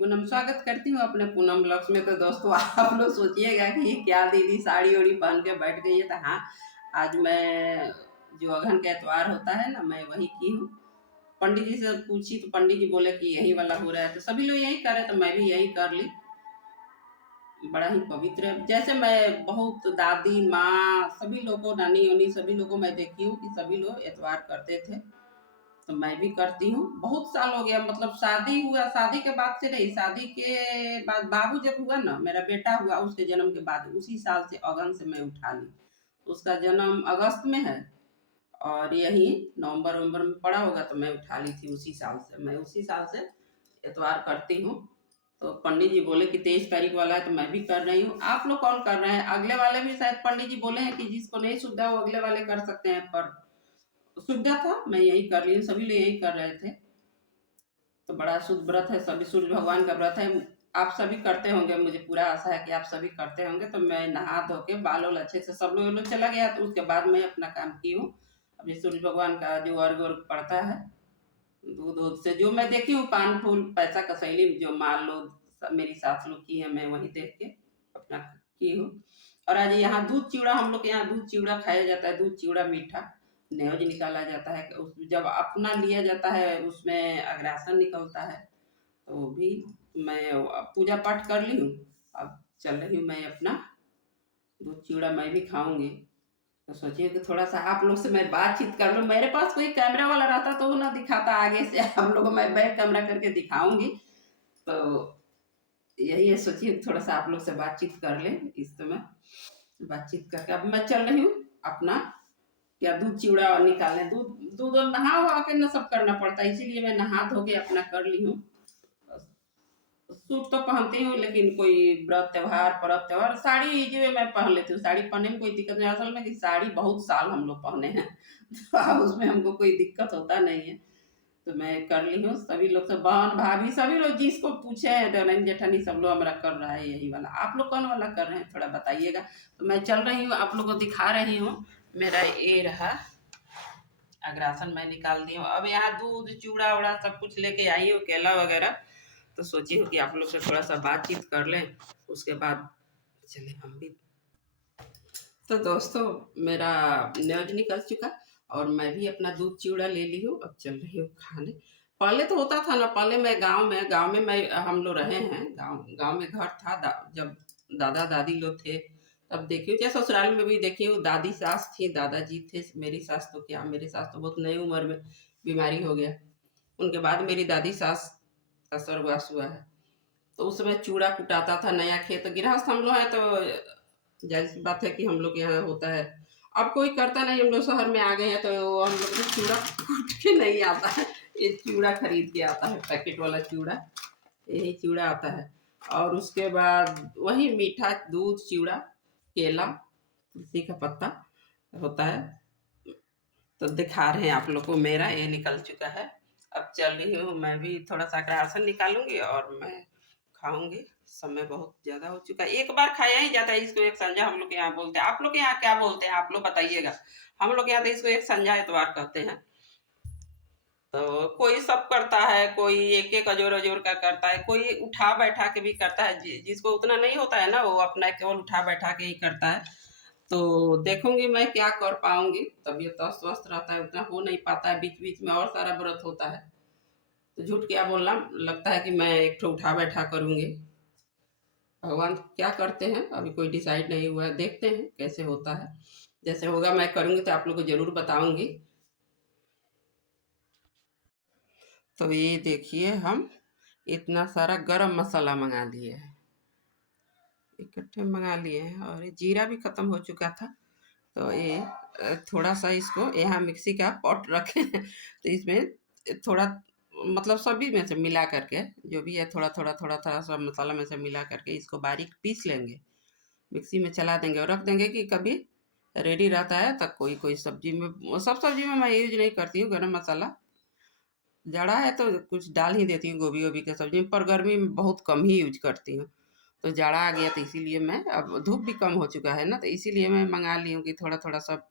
पूनम, स्वागत करती हूँ अपने पूनम ब्लॉग्स में। तो दोस्तों आप लोग सोचिएगा कि ये क्या दीदी साड़ी ओड़ी पहन के बैठ गई है। तो हाँ, आज मैं जो अगहन का एतवार होता है ना, मैं वही की हूँ। पंडित जी से पूछी तो पंडित जी बोले कि यही वाला हो रहा है, तो सभी लोग यही करे तो मैं भी यही कर ली। बड़ा ही पवित्र है। जैसे मैं बहुत दादी माँ सभी लोगों, नानी उनी सभी लोगों मैं देखी हूँ कि सभी लोग एतवार करते थे, तो मैं भी करती हूँ। बहुत साल हो गया, मतलब शादी हुआ, शादी के बाद से नहीं, शादी के बाद बाबू जब हुआ ना, मेरा बेटा हुआ, उसके जन्म के बाद उसी साल से अगन से मैं उठा ली। उसका जन्म अगस्त में है और यही नवंबर वंबर में पड़ा होगा, तो मैं उठा ली थी उसी साल से। मैं उसी साल से एतवार करती हूँ। तो पंडित जी बोले कि 23 तारीख वाला है, तो मैं भी कर रही हूँ। आप लोग कौन कर रहे हैं? अगले वाले भी शायद पंडित जी बोले हैं कि जिसको नहीं सुविधा वो अगले वाले कर सकते हैं, पर सुविधा था मैं यही कर रही हूँ। सभी लोग यही कर रहे थे। तो बड़ा शुद्ध व्रत है, सभी सूर्य भगवान का व्रत है। आप सभी करते होंगे, मुझे पूरा आशा है कि आप सभी करते होंगे। तो मैं नहा धो के बाल वाल अच्छे से, सब लोग चला गया, तो उसके बाद मैं अपना काम की हूँ। अभी सूर्य भगवान का जो अर्घ वर्घ पड़ता है, दूध दूध से जो मैं देखी हूँ, पान फूल पैसा कसैली जो मान लो मेरी सास लोग की है, मैं वही देख के अपना की हूँ। और आज यहाँ दूध चिवड़ा, हम लोग के यहाँ दूध चिवड़ा खाया जाता है। दूध चिवड़ा मीठा न्योज निकाला जाता है। उस जब अपना लिया जाता है उसमें अग्रासन निकलता है। तो वो भी मैं पूजा पाठ कर ली हूँ। अब चल रही हूँ मैं अपना दूध चिवड़ा मैं भी खाऊंगी। तो सोचिए कि थोड़ा सा आप लोग से मैं बातचीत कर लूँ। मेरे पास कोई कैमरा वाला रहता तो वो ना दिखाता आगे से, हम लोग को मैं बैक कैमरा करके दिखाऊंगी। तो यही है, सोचिए थोड़ा सा आप लोग से बातचीत कर लें इस समय। बातचीत करके अब मैं चल रही हूँ अपना क्या दूध चिवड़ा निकालने। दूध दूध और नहा वहा के ना सब करना पड़ता है, इसीलिए मैं नहा धो के अपना कर ली हूँ। सूट तो पहनती हूँ, लेकिन कोई व्रत त्योहार पर्व त्योहार साड़ी जो है मैं पहन लेती हूँ। साड़ी पहनने में कोई दिक्कत नहीं, असल में कि साड़ी बहुत साल हम लोग पहने हैं तो अब उसमें हमको कोई दिक्कत होता नहीं है। तो मैं कर ली हूँ। सभी लोग से बहन भाभी सभी लोग जिसको पूछे हैं, देवरानी जेठानी सब लोग हमारा कर रहा है यही वाला। आप लोग कौन वाला कर रहे हैं थोड़ा बताइएगा। तो मैं चल रही हूँ, आप लोग को दिखा रही हूँ। मेरा ये रहा अग्रासन, मैं निकाल दी हूँ। अब यहाँ दूध चूड़ा उड़ा सब कुछ लेके आई हूँ, केला वगैरह। तो सोची हूँ कि आप लोग से थोड़ा सा बातचीत कर लें, उसके बाद चले हम भी। तो दोस्तों मेरा न्योज निकल चुका और मैं भी अपना दूध चिवड़ा ले ली हूँ। अब चल रही हूँ खाने। पहले तो होता था ना, पहले मैं गांव में मैं हम लोग रहे हैं। गांव में घर था, जब दादा दादी लोग थे तब देखी हूँ। चाहे ससुराल में भी देखी हूँ, दादी सास थी, दादाजी थे। मेरी सास तो क्या, मेरी सास तो बहुत नई उम्र में बीमारी हो गया। उनके बाद मेरी दादी सास का स्वर्गवास हुआ है। तो उस समय चूड़ा कुटाता था, नया खेत गृहस्थ हम लोग हैं, तो जाहिर सी बात है कि हम लोग के यहाँ होता है। अब कोई करता नहीं, हम लोग शहर में आ गए हैं, तो हम लोग को चूड़ा कूट के नहीं आता है। ये चूड़ा खरीद के आता है, पैकेट वाला चूड़ा, यही चूड़ा आता है। और उसके बाद वही मीठा दूध चिवड़ा, केला, तुलसी का पत्ता होता है। तो दिखा रहे हैं आप लोग को, मेरा ये निकल चुका है। अब चल रही हूँ मैं भी, थोड़ा सा राशन निकालूंगी और मैं खाऊंगी। समय बहुत ज्यादा हो चुका है, एक बार खाया ही जाता है इसको। एक संजा हम लोग के यहाँ बोलते हैं, आप लोग के यहाँ क्या बोलते हैं आप लोग बताइएगा। हम लोग के यहाँ तो इसको एक संजा एतवार कहते हैं। तो कोई सब करता है, कोई एक एक अजोर अजोर का करता है, कोई उठा बैठा के भी करता है। जिसको उतना नहीं होता है ना, वो अपना केवल उठा बैठा के ही करता है। तो देखूंगी मैं क्या कर पाऊंगी। तबीयत तो स्वस्थ रहता है, उतना हो नहीं पाता है, बीच बीच में और सारा व्रत होता है। तो झूठ क्या बोलना, लगता है कि मैं एक ठो उठा बैठा करूंगी। भगवान क्या करते हैं अभी कोई डिसाइड नहीं हुआ है, देखते हैं कैसे होता है। जैसे होगा मैं करूंगी तो आप लोग को जरूर बताऊंगी। तो ये देखिए, हम इतना सारा गरम मसाला मंगा लिए हैं, इकट्ठे मंगा लिए हैं। और ये जीरा भी खत्म हो चुका था। तो ये थोड़ा सा इसको यहाँ मिक्सी का पॉट रखे हैं, तो इसमें थोड़ा मतलब सभी में से मिला करके, जो भी है थोड़ा थोड़ा थोड़ा थोड़ा सा मसाला में से मिला करके इसको बारीक पीस लेंगे, मिक्सी में चला देंगे और रख देंगे कि कभी रेडी रहता है। तब कोई कोई सब्जी में, सब सब्जी में मैं यूज नहीं करती हूँ गरम मसाला। जाड़ा है तो कुछ डाल ही देती हूँ गोभी वोभी के सब्जी में, पर गर्मी में बहुत कम ही यूज करती हूँ। तो जाड़ा आ गया तो इसीलिए मैं, अब धूप भी कम हो चुका है ना, तो इसीलिए मैं मंगा ली हूँ कि थोड़ा थोड़ा सब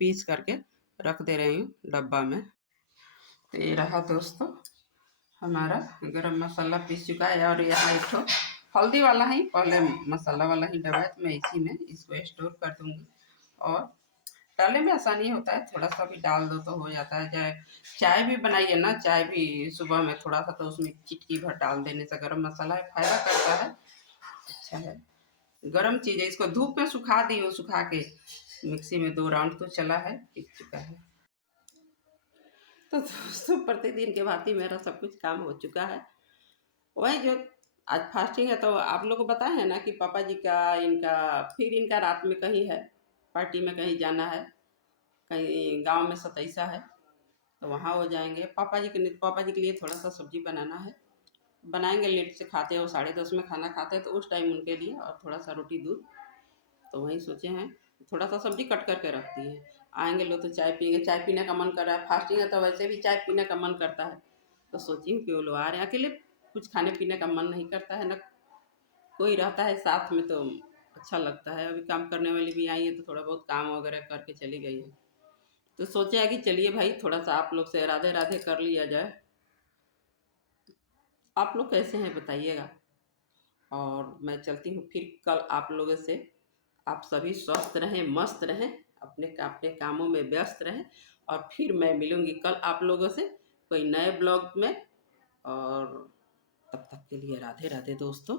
पीस करके रख दे रही हूँ डब्बा में। तो ये रहा दोस्तों हमारा गरम मसाला पीस चुका है और यहाँ एक ठो हल्दी वाला ही पहले मसाला वाला ही डब्बा है, तो मैं इसी में इसको स्टोर कर दूँगी। और डालने में आसानी होता है, थोड़ा सा भी डाल दो तो हो जाता है। चाहे चाय भी बनाइए ना, चाय भी सुबह में थोड़ा सा तो उसमें चिटकी भर डाल देने से गरम मसाला है, फायदा करता है, अच्छा है। गरम चीज़ है, इसको धूप में सुखा दी हो, सुखा के मिक्सी में 2 राउंड तो चला है, पीस चुका है। तो दोस्तों प्रतिदिन के भांति मेरा सब कुछ काम हो चुका है। वही जो आज फास्टिंग है, तो आप लोग को बताए हैं ना कि पापा जी का फिर इनका रात में कहीं है, पार्टी में कहीं जाना है, कहीं गांव में सतैसा है, तो वहाँ हो जाएंगे। पापा जी के लिए थोड़ा सा सब्जी बनाना है, बनाएंगे। लेट से खाते हैं वो, 10:30 में खाना खाते हैं, तो उस टाइम उनके लिए और थोड़ा सा रोटी दूध, तो वहीं सोचे हैं थोड़ा सा सब्जी कट करके रखती है। आएंगे लोग तो चाय पियेंगे, चाय पीने का मन कर रहा है, फास्टिंग है तो वैसे भी चाय पीने का मन करता है। तो सोची हूँ कि वो लोग आ रहे हैं, अकेले कुछ खाने पीने का मन नहीं करता है ना, कोई रहता है साथ में तो अच्छा लगता है। अभी काम करने वाली भी आई है, तो थोड़ा बहुत काम वगैरह करके चली गई है। तो सोचा कि चलिए भाई थोड़ा सा आप लोग से राधे राधे कर लिया जाए। आप लोग कैसे हैं बताइएगा। और मैं चलती हूँ फिर कल आप लोगों से। आप सभी स्वस्थ रहें, मस्त रहें, अपने अपने कामों में व्यस्त रहें, और फिर मैं मिलूँगी कल आप लोगों से कोई नए ब्लॉग में। और तब तक के लिए राधे राधे दोस्तों।